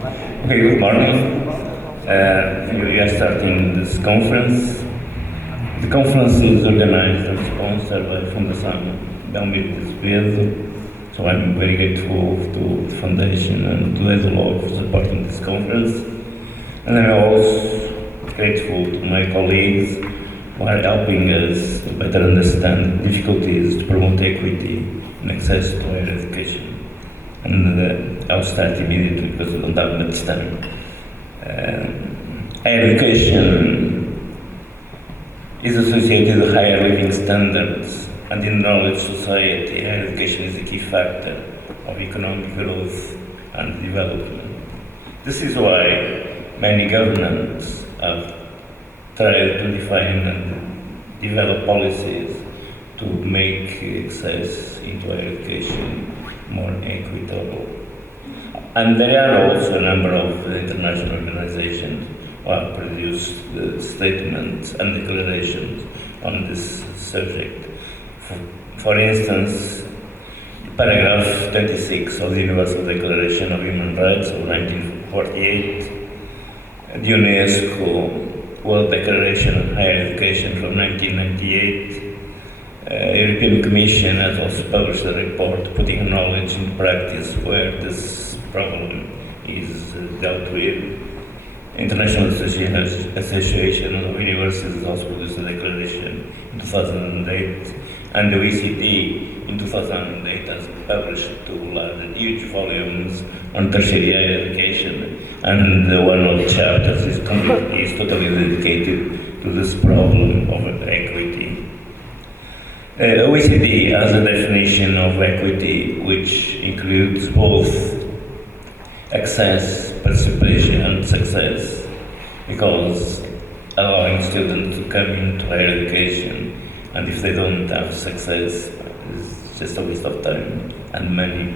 Okay, good morning. We are starting this conference. The conference is organized and sponsored by Fundação Alberto, so I'm very grateful to the Foundation and to EDULOG for supporting this conference. And I'm also grateful to my colleagues who are helping us to better understand difficulties to promote equity and access to higher education. And I'll start immediately because I don't have much time. Higher education is associated with higher living standards, and in knowledge society, higher education is a key factor of economic growth and development. This is why many governments have tried to define and develop policies to make access into higher education more equitable. And there are also a number of international organizations who have produced statements and declarations on this subject. For instance, paragraph 26 of the Universal Declaration of Human Rights of 1948, the UNESCO World Declaration on Higher Education from 1998, European Commission has also published a report putting knowledge in practice where this problem is dealt with. International Association of Universities also produced a declaration in 2008, and the OECD in 2008 has published two huge volumes on tertiary higher education, and one of the chapters is totally dedicated to this problem of equity. OECD has a definition of equity which includes both access, participation and success, because allowing students to come into higher education, and if they don't have success, it's just a waste of time and money.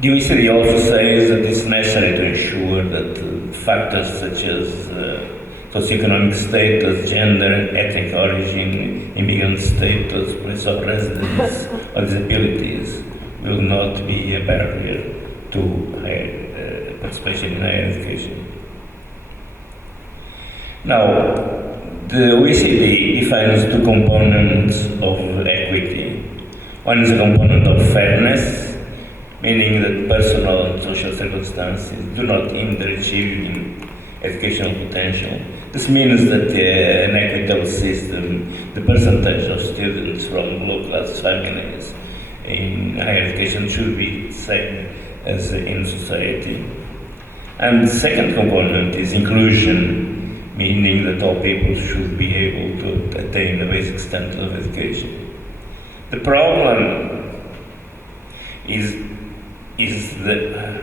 The OECD also says that it's necessary to ensure that factors such as socioeconomic status, gender, ethnic origin, immigrant status, place of residence, or disabilities will not be a barrier to higher participation in higher education. Now, the OECD defines two components of equity. One is a component of fairness, meaning that personal and social circumstances do not hinder achieving educational potential. This means that an equitable system, the percentage of students from low-class families in higher education should be the same as in society. And the second component is inclusion, meaning that all people should be able to attain the basic standard of education. The problem is the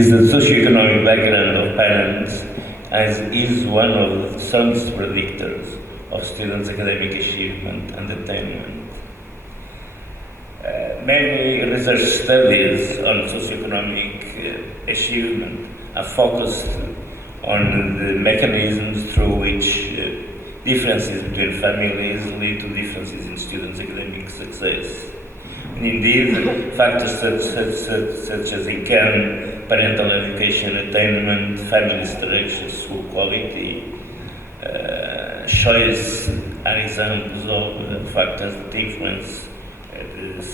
socioeconomic background of parents as is one of the strongest predictors of students' academic achievement and attainment. Many research studies on socioeconomic achievement are focused on the mechanisms through which differences between families lead to differences in students' academic success. And indeed, factors such as income, parental education attainment, family structure, school quality, choice are examples of factors that influence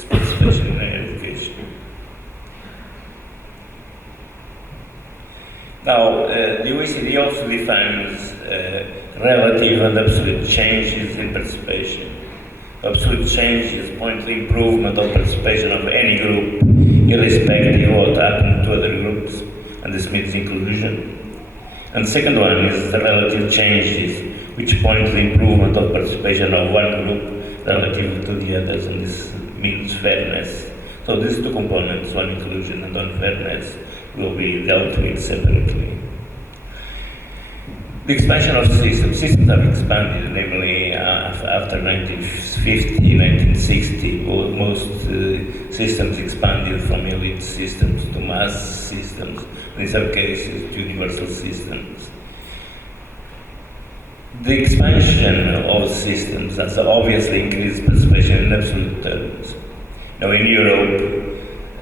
participation in higher education. Now, the OECD also defines relative and absolute changes in participation. Absolute changes point to the improvement of participation of any group, irrespective of what happened to other groups, and this means inclusion. And the second one is the relative changes, which point to the improvement of participation of one group relative to the others, and this means fairness. So these two components, one inclusion and one fairness, will be dealt with separately. The expansion of systems have expanded, namely after 1950, 1960, most systems expanded from elite systems to mass systems, and in some cases to universal systems. The expansion of systems has obviously increased participation in absolute terms. Now in Europe,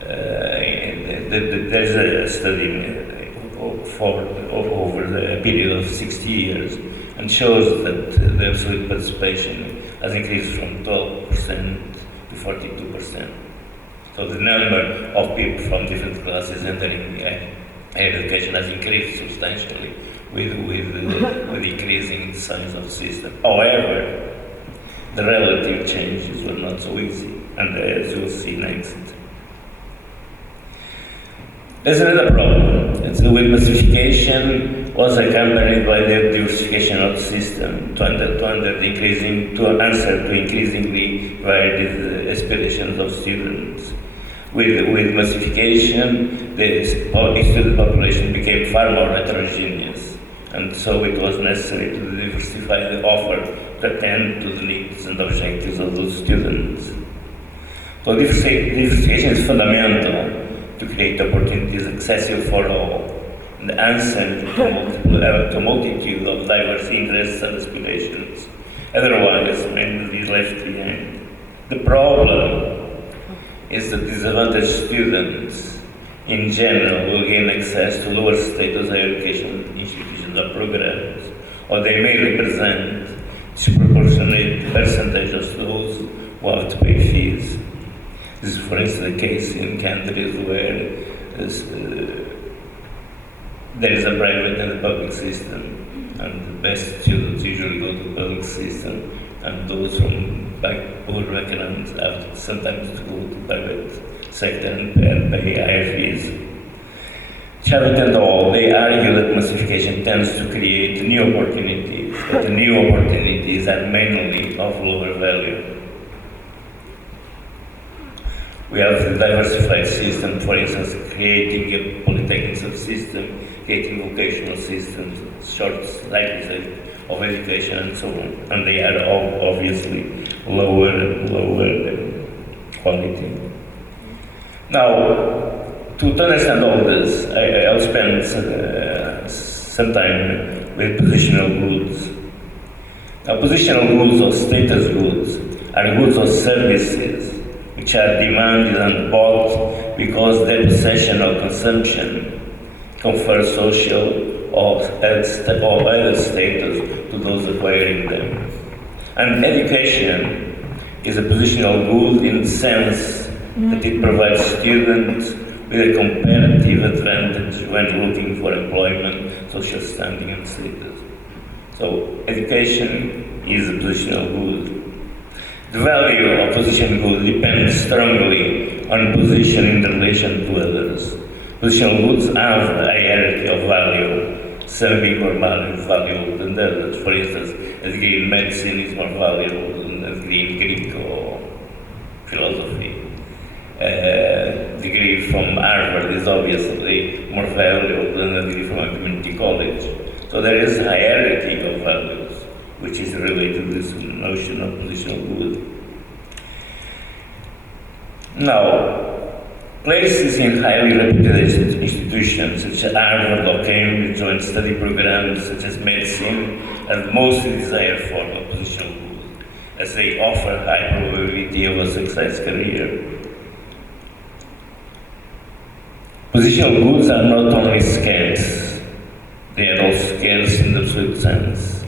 There's a study over a period of 60 years and shows that the absolute participation has increased from 12% to 42%. So the number of people from different classes entering higher education has increased substantially with increasing the size of the system. However, the relative changes were not so easy, and as you'll see next. There's another problem. It's with massification was accompanied by the diversification of the system to answer to increasingly varied aspirations of students. With massification, the student population became far more heterogeneous, and so it was necessary to diversify the offer to attend to the needs and objectives of those students. So diversification is fundamental to create opportunities accessible for all and answer to a multitude of diverse interests and aspirations. Otherwise, many will be left behind. The problem is that disadvantaged students in general will gain access to lower status higher education institutions or programs, or they may represent disproportionate percentage of those who have to pay fees. This is, for instance, the case in countries where there is a private and a public system, and the best students usually go to the public system, and those from poor backgrounds have sometimes to go to the private sector and pay higher fees. Having done all, they argue that massification tends to create new opportunities, but the new opportunities are mainly of lower value. We have the diversified system, for instance, creating a polytechnic subsystem, creating vocational systems, short cycles of education, and so on. And they are all obviously lower quality. Now, to understand all this, I'll spend some time with positional goods. Now, positional goods or status goods are goods or services which are demanded and bought because their possession or consumption confers social or other status to those acquiring them. And education is a positional good in the sense that it provides students with a comparative advantage when looking for employment, social standing, and status. So education is a positional good. The value of position good depends strongly on position in relation to others. Positional goods have a hierarchy of value, some being more valuable than others. For instance, a degree in medicine is more valuable than a degree in Greek or philosophy. A degree from Harvard is obviously more valuable than a degree from a community college. So there is a hierarchy of values, which is related to this notion of positional good. Now, places in highly reputed institutions such as Harvard or Cambridge joint study programs such as medicine are the most desired form of positional good, as they offer high probability of a success career. Positional goods are not only scarce, they are also scarce in the absolute sense.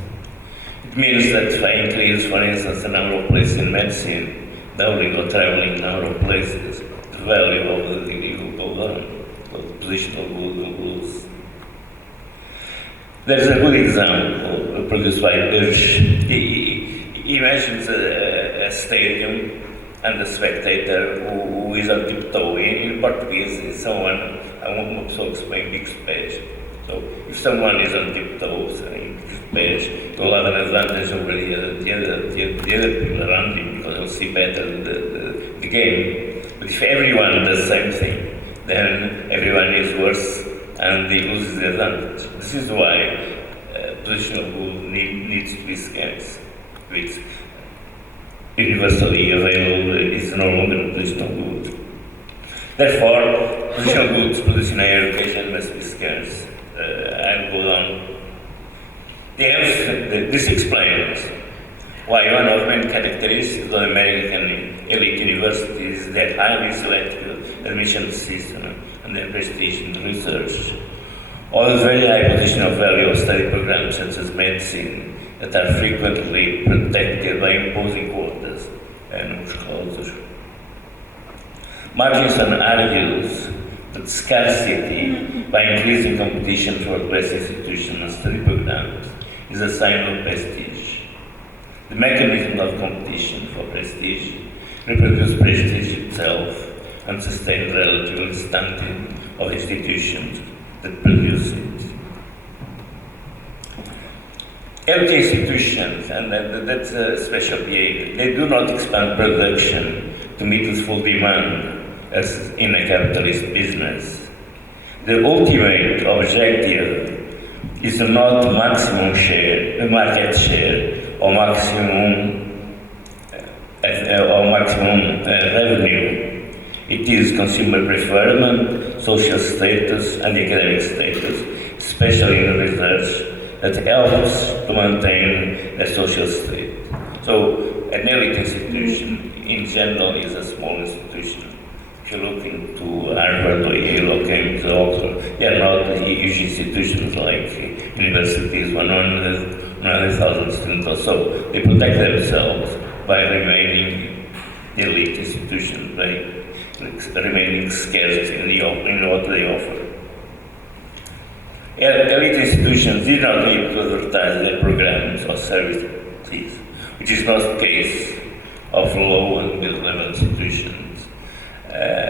It means that if I increase, for instance, the number of places in medicine, doubling or trebling the number of places, the value of the degree will go down, so the positional good will lose. There's a good example produced by Ursh. He mentions a stadium and a spectator who is on tiptoe. In Portuguese, it's someone, uma pessoa que se põe em bicos de pés. So if someone is on tiptoe, in bicos de pés, he'll have an advantage over the other people around him because he'll see better the game. But if everyone does the same thing, then everyone is worse and he loses the advantage. This is why positional good needs to be scarce. It's universally available is no longer a positional good. Therefore, positional goods produced in higher education must be scarce. I'll go on. This explains Why one of the main characteristics of American elite universities is their highly selective admission system and their prestige in research, or the very high positional value of study programs such as medicine that are frequently protected by imposing quotas and clauses. Marginson argues that scarcity, by increasing competition for the best institutions and study programs, is a sign of prestige. The mechanism of competition for prestige reproduces prestige itself and sustains the relative standing of institutions that produce it. Elite institutions, and that's a special behavior, they do not expand production to meet its full demand as in a capitalist business. The ultimate objective is not maximum share, market share, or maximum revenue. It is consumer preferment, social status, and academic status, especially in research, that helps to maintain a social state. So, an elite institution in general is a small institution. If you look into Harvard or Yale or Cambridge or Oxford, they are not huge institutions like universities, 100,000 students or so. They protect themselves by remaining elite institutions, by remaining scarce in what they offer. Elite institutions did not need to advertise their programs or services, which is not the case of low and mid-level institutions.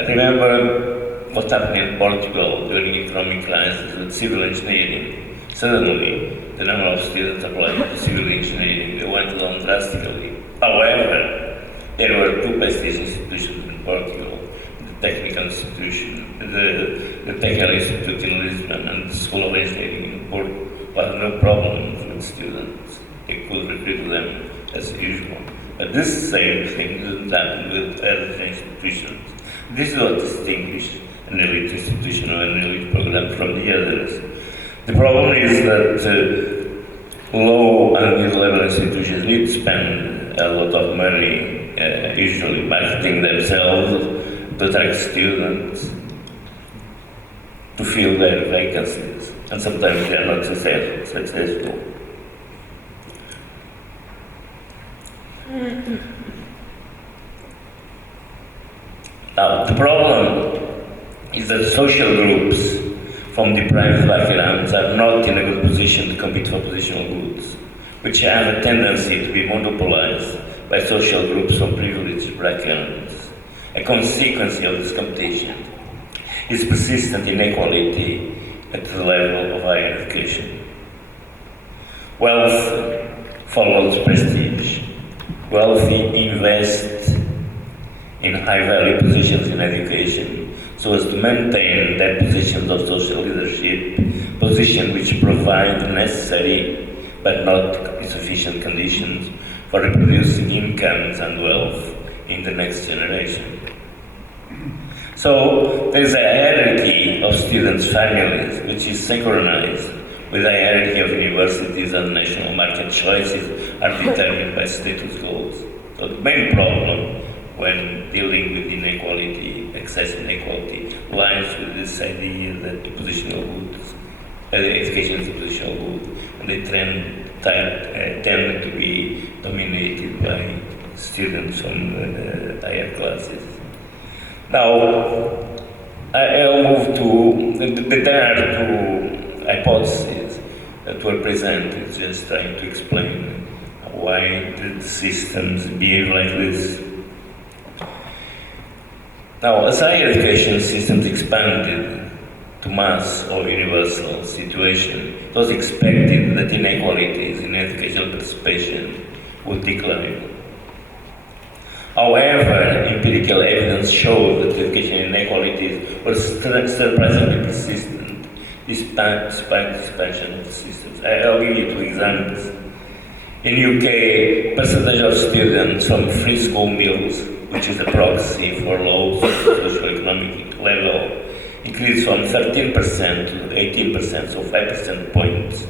Remember what happened in Portugal during the economic crisis with civil engineering. Suddenly, the number of students applying to civil engineering went down drastically. However, there were two prestigious institutions in Portugal, the Technical Institution, the Technical Institute in Lisbon, and the School of Engineering in Porto. Had no problems with students. They could recruit them as usual. But this same thing doesn't happen with other institutions. This is what distinguishes an elite institution or an elite program from the others. The problem is that low and mid-level institutions need to spend a lot of money, usually marketing themselves, to attract students, to fill their vacancies, and sometimes they are not successful. Now, the problem is that social groups from deprived backgrounds are not in a good position to compete for positional goods, which have a tendency to be monopolized by social groups from privileged backgrounds. A consequence of this competition is persistent inequality at the level of higher education. Wealth follows prestige. Wealthy invest in high-value positions in education so as to maintain their positions of social leadership, positions which provide necessary but not sufficient conditions for reproducing incomes and wealth in the next generation. So there is a hierarchy of students' families which is synchronized with the hierarchy of universities, and national market choices are determined by status goals. So the main problem when dealing with inequality, excess inequality, lies with this idea that the positional goods, education is a positional good, and they tend to be dominated by students from higher classes. Now, I'll move to, there are two hypotheses that were presented, just trying to explain why the systems behave like this. Now, as higher education systems expanded to mass or universal situation, it was expected that inequalities in educational participation would decline. However, empirical evidence showed that education inequalities were surprisingly persistent despite the expansion of the systems. I'll give you two examples. In UK, percentage of students from free school meals, which is a proxy for low socio-economic level, increased from 13% to 18%, so 5% points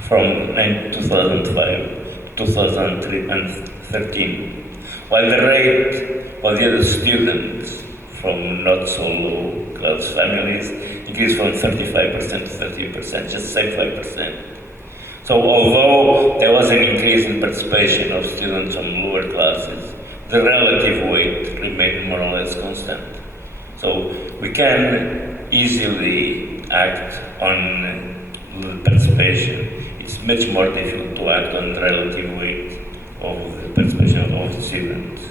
from 2005 to 2013, while the rate of the other students from not so low class families increased from 35% to 30%, just say 5%. So although there was an increase in participation of students from lower classes, the relative weight remained more or less constant. So we can easily act on participation. It's much more difficult to act on the relative weight of the participation of the students.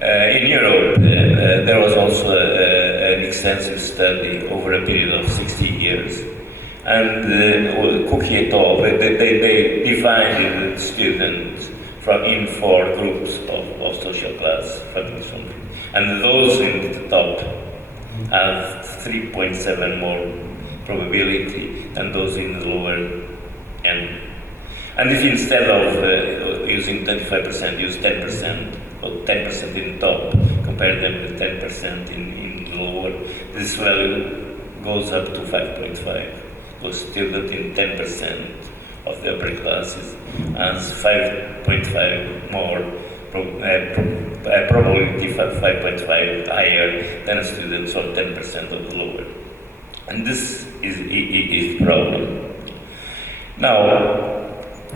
In Europe, there was also an extensive study over a period of 60 years, and Cookie et al. They divided students in 4 groups of social class, and those in the top have 3.7 more probability than those in the lower end. And if instead of using 25%, use 10%, or 10% in the top, compare them with 10% in the lower, this value goes up to 5.5. So student in 10% of the upper classes has 5.5 more probability, 5.5 higher than students from 10% of the lower. And this is the problem. Now,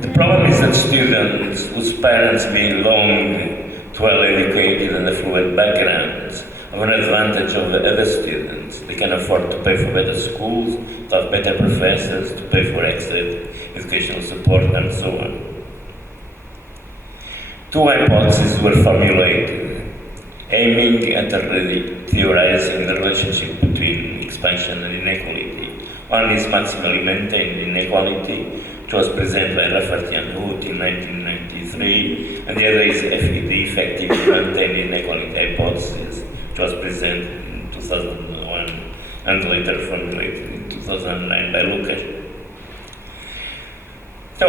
the problem is that students whose parents belong to well-educated and affluent backgrounds have an advantage over other students. They can afford to pay for better schools, to have better professors, to pay for extra educational support, and so on. 2 hypotheses were formulated, aiming at theorizing the relationship between expansion and inequality. One is maximally maintained inequality, which was presented by Rafferty and Hood in 1993, and the other is the effective maintained inequality hypothesis, which was presented in 2001 and later formulated in 2009 by Lucas. So,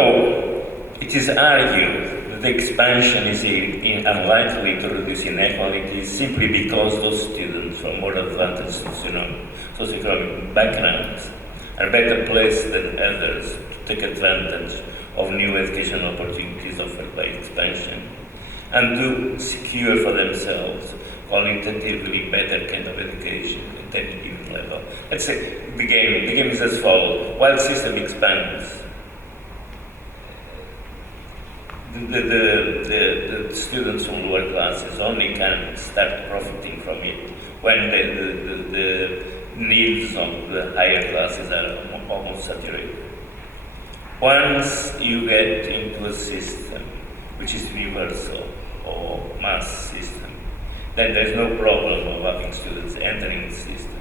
it is argued that the expansion is unlikely to reduce inequality simply because those students from more advantaged socioeconomic backgrounds are better placed than others to take advantage of new educational opportunities offered by expansion and to secure for themselves qualitatively better kind of education at any given level. Let's say the game is as follows. While the system expands, the students from lower classes only can start profiting from it when the needs of the higher classes are almost saturated. Once you get into a system which is universal or mass system, then there's no problem of having students entering the system.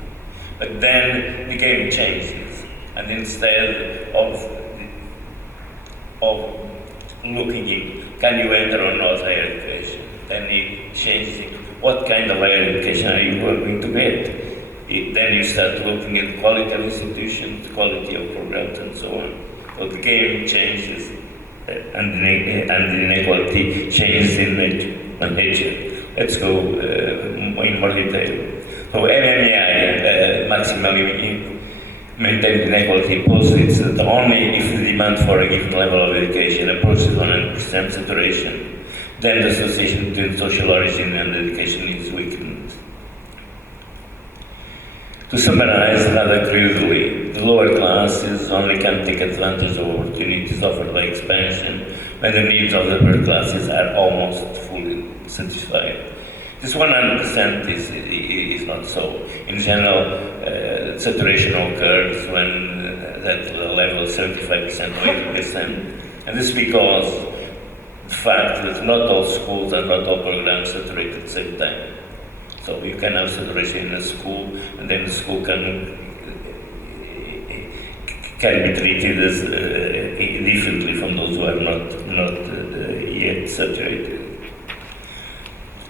But then the game changes, and instead of looking in, can you enter or not higher education, then it changes it. What kind of higher education are you going to get? Then you start looking at quality of institutions, quality of programs, and so on. So the game changes, and the inequality changes in nature. Let's go in more detail. So MMEI, maximally maintained inequality, posits that only if the demand for a given level of education approaches 100% saturation, then the association between social origin and education is weakened. To summarize rather crudely, the lower classes only can take advantage of opportunities offered by expansion when the needs of the upper classes are almost fully satisfied. This 100% is not so. In general, saturation occurs when at the level of 75% or 80%, and this is because the fact that not all schools and not all programs saturate at the same time. So you can have saturation in a school, and then the school can be treated as differently from those who are not yet saturated.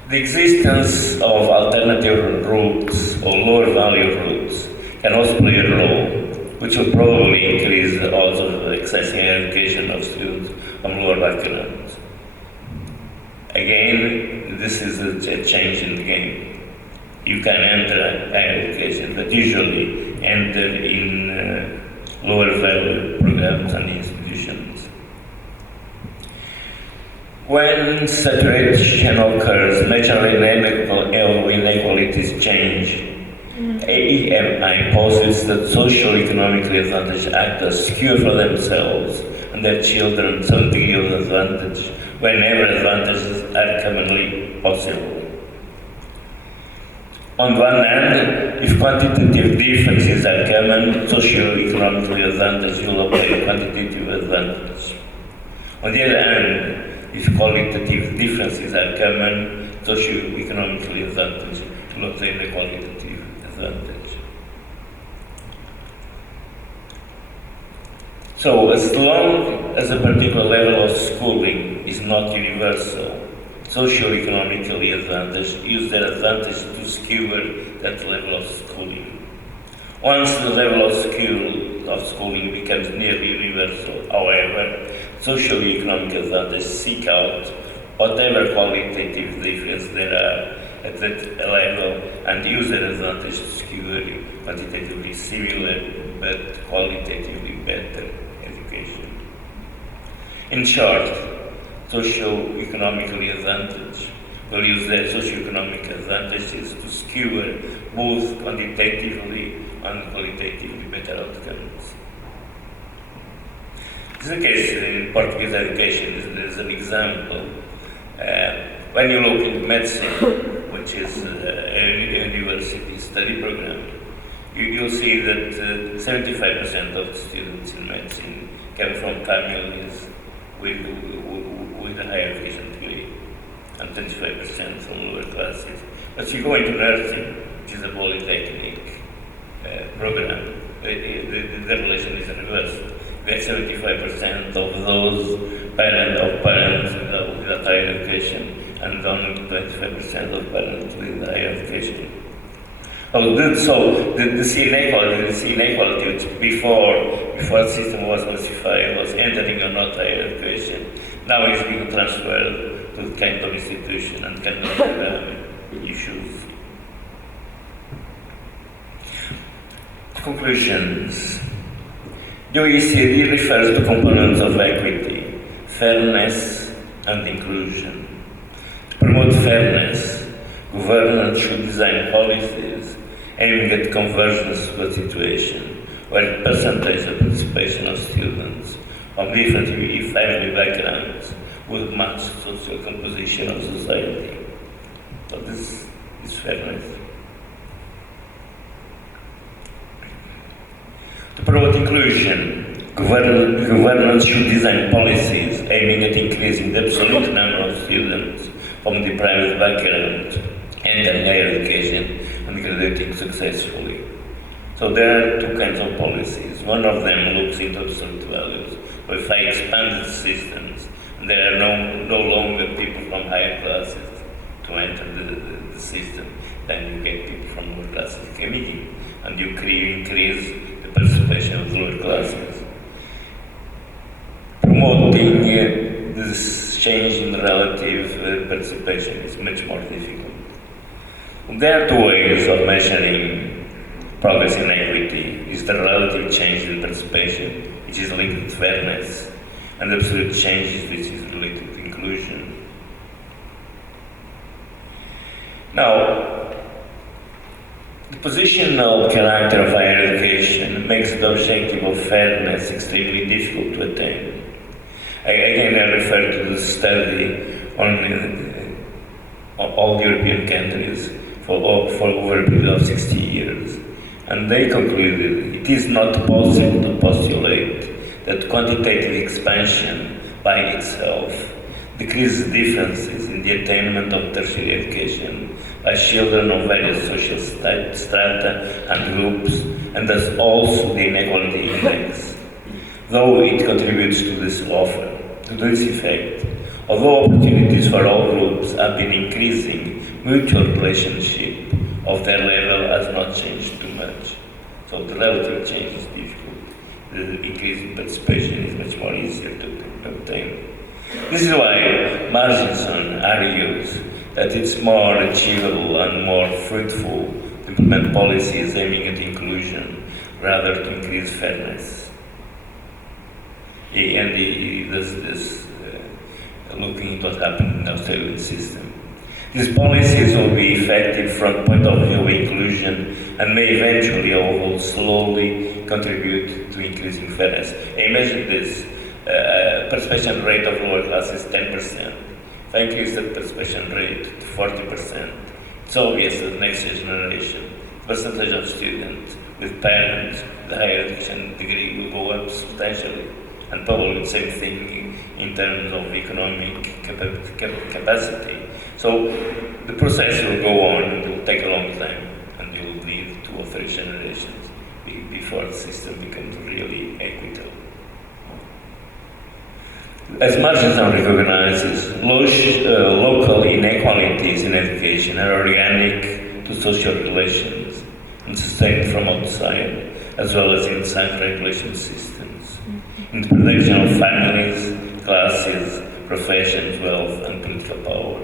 The existence of alternative routes or lower value routes can also play a role, which will probably increase the odds of accessing education of students from lower backgrounds. Again, this is a change in the game. You can enter higher education, but usually enter in lower value programs and institutions. When saturation occurs, natural inequalities change. AEMI posits that social economically advantaged actors secure for themselves and their children some degree of advantage whenever advantages are commonly possible. On one hand, if quantitative differences are common, socio-economically advantaged will obtain quantitative advantage. On the other hand, if qualitative differences are common, socio-economically advantaged will obtain a qualitative advantage. So, as long as a particular level of schooling is not universal, socio-economically advantaged use their advantage to skewer that level of schooling. Once the level of schooling becomes nearly universal, however, socio-economic advantage seek out whatever qualitative difference there are at that level and use their advantage to skewer quantitatively similar but qualitatively better education. In short, socio-economically advantaged will use their socio-economic advantages to skewer both quantitatively and qualitatively better outcomes. This is the case in Portuguese education. There's an example. When you look in medicine, which is a university study program, you'll see that 75% of the students in medicine come from families with a higher education degree, and 25% from lower classes. But if you go into nursing, which is a polytechnic program, the relation is reversed. We have 75% of those parents with higher education, and only 25% of parents with higher education. So the inequality which before the system was classified was entering or not higher education, now is being transferred to the kind of institution and kind of issues. Conclusions. The OECD refers to components of equity, fairness and inclusion. To promote fairness, governments should design policies aiming at convergence to a situation where the percentage of participation of students of different family backgrounds would match the social composition of society. So this is fairness. To promote inclusion, governments should design policies aiming at increasing the absolute number of students from deprived backgrounds entering higher education and graduating successfully. So there are two kinds of policies. One of them looks into absolute values. So if I expand the systems, and there are no longer people from higher classes to enter the system, then you get people from lower classes coming in, and you increase the participation of the lower classes. Promoting this change in relative participation is much more difficult. There are two ways of measuring progress in equity. Is the relative change in participation, which is linked to fairness, and absolute change, which is related to inclusion. Now, the positional character of higher education makes the objective of fairness extremely difficult to attain. Again, I refer to the study on all European countries for over a period of 60 years. And they concluded it is not possible to postulate that quantitative expansion by itself decreases differences in the attainment of tertiary education by children of various social strata and groups, and thus also the inequality index. Though it contributes to this effect, although opportunities for all groups have been increasing, mutual relationship of their level has not changed too much. So the relative change is difficult. The increase in participation is much more easier to obtain. This is why Marginson argues that it's more achievable and more fruitful to implement policies aiming at inclusion rather to increase fairness. And he does this looking at what happened in the Australian system. These policies will be effective from the point of view of inclusion and may eventually, although slowly, contribute to increasing fairness. Imagine this, participation rate of lower class is 10%. If I increase the participation rate to 40%, it's obvious that the next generation, the percentage of students with parents with a higher education degree will go up substantially, and probably the same thing in terms of economic capacity. So the process will go on, it will take a long time, and you will need 2 or 3 generations before the system becomes really equitable. As Marshall recognizes, local inequalities in education are organic to social relations and sustained from outside, as well as inside regulation systems, in the protection of families, classes, professions, wealth, and political power.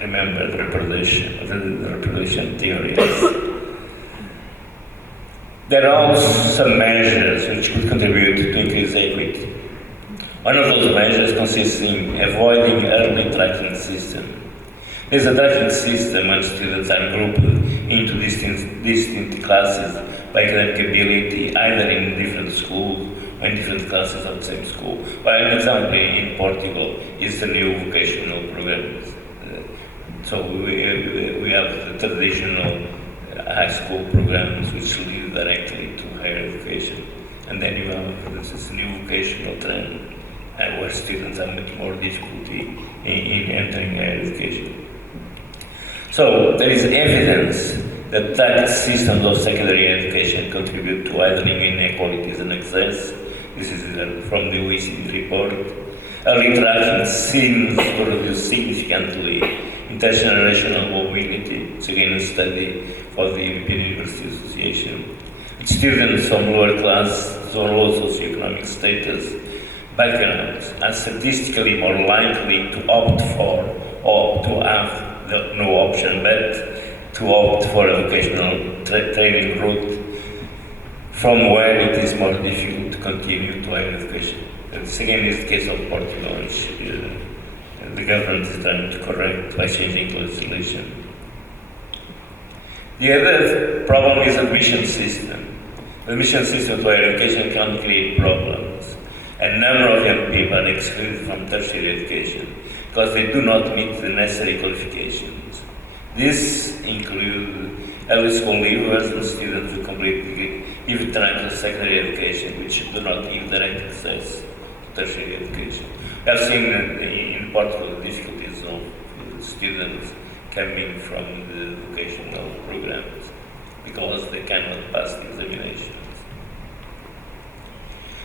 Remember the reproduction theories. There are also some measures which could contribute to increase equity. One of those measures consists in avoiding early tracking system. There's a tracking system when students are grouped into distinct classes by academic ability, either in different schools or in different classes of the same school. For example, in Portugal, is the new vocational programs. So we have the traditional high school programs which lead directly to higher education, and then you have this new vocational trend where students have much more difficulty in entering higher education. So there is evidence that tax systems of secondary education contribute to widening inequalities and access. This is from the OECD report. Early tracking seems to reduce significantly intergenerational mobility. It's again a study for the European University Association. Students from lower class or low socioeconomic status backgrounds are statistically more likely to opt for or to have no option but to opt for a vocational training route from where it is more difficult to continue to higher education. This again is the case of Portugal, which the government is trying to correct by changing legislation. The other problem is admission system. The admission system to higher education can create problems. A number of young people are excluded from tertiary education because they do not meet the necessary qualifications. This includes early school leavers and students who complete degree, even trying to secondary education, which do not give direct access to tertiary education. We have seen in Portugal the difficulties of students coming from the vocational programs because they cannot pass the examinations.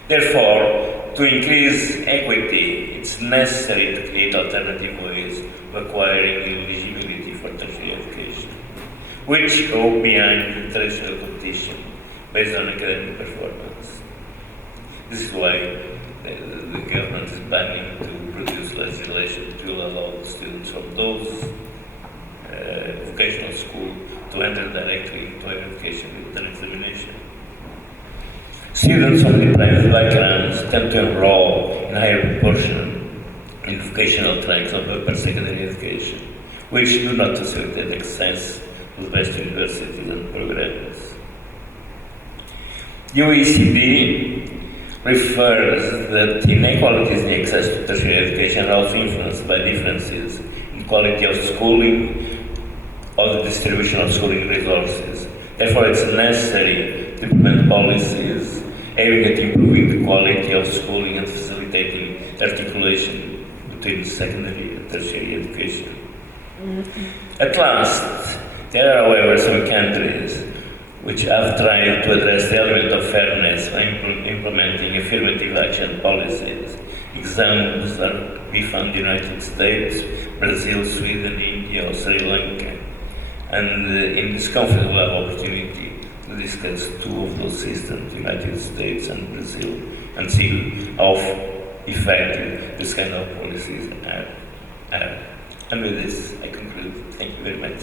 Therefore, to increase equity, it's necessary to create alternative ways of acquiring eligibility for tertiary education, which go beyond the traditional competition based on academic performance. This is why the government is planning to produce legislation to allow students from those vocational schools to enter directly into higher education with an examination. Students from deprived backgrounds tend to enroll in higher proportion in vocational tracks of upper secondary education, which do not facilitate access to the best universities and programs. The OECD refers that inequalities in access to tertiary education are also influenced by differences in quality of schooling or the distribution of schooling resources. Therefore, it's necessary to implement policies aiming at improving the quality of schooling and facilitating articulation between secondary and tertiary education. At last, there are, however, some countries which have tried to address the element of fairness by implementing affirmative action policies. Examples are we found the United States, Brazil, Sweden, India, or Sri Lanka. And in this conference we'll have opportunity to discuss 2 of those systems, the United States and Brazil, and see how effective this kind of policies are. And with this, I conclude. Thank you very much.